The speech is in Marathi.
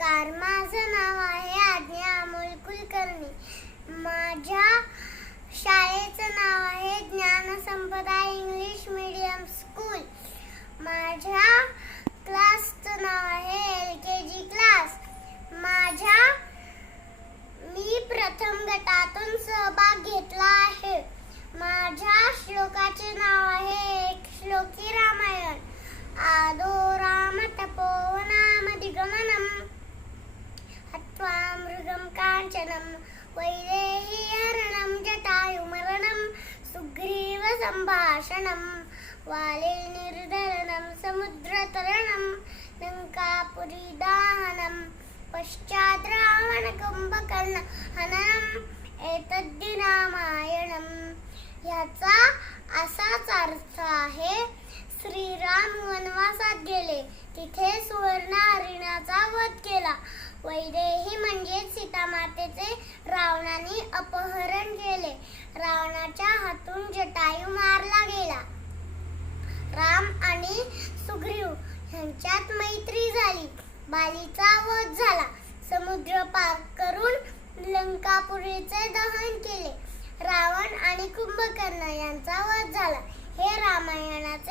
नमस्कार. माझं नाव आहे आज्ञा अमोल कुलकर्णी. माझ्या शाळेचं नाव आहे ज्ञानसंपदा इंग्लिश मीडियम स्कूल. माझ्या क्लासचं नाव आहे एल के जी क्लास. माझ्या मी प्रथम गटातून सहभाग घेतला आहे. काञ्चनं वैदेही हरणं जटायुमरणं सुग्रीवसम्भाषणं वाले निर्धरणं समुद्रतरणं लङ्कापुरीदाहनं पश्चात् रावणकुम्भकर्ण हननम् एतद्दिनामायणं ह्याचा असाच अर्थ आहे श्रीराम वनवासात गेले तिथे सुवर्ण हरिणाचा वध केला वैदेही म्हणजे सीतामातेचे रावणाने अपहरण केले. रावणाच्या हातून जटायू मारला गेला. राम आणि सुग्रीव यांच्यात मैत्री झाली. बालीचा वध झाला. समुद्र पार करून लंकापुरीचे दहन केले. रावण आणि कुंभकर्ण यांचा वध झाला. हे रामायणाचे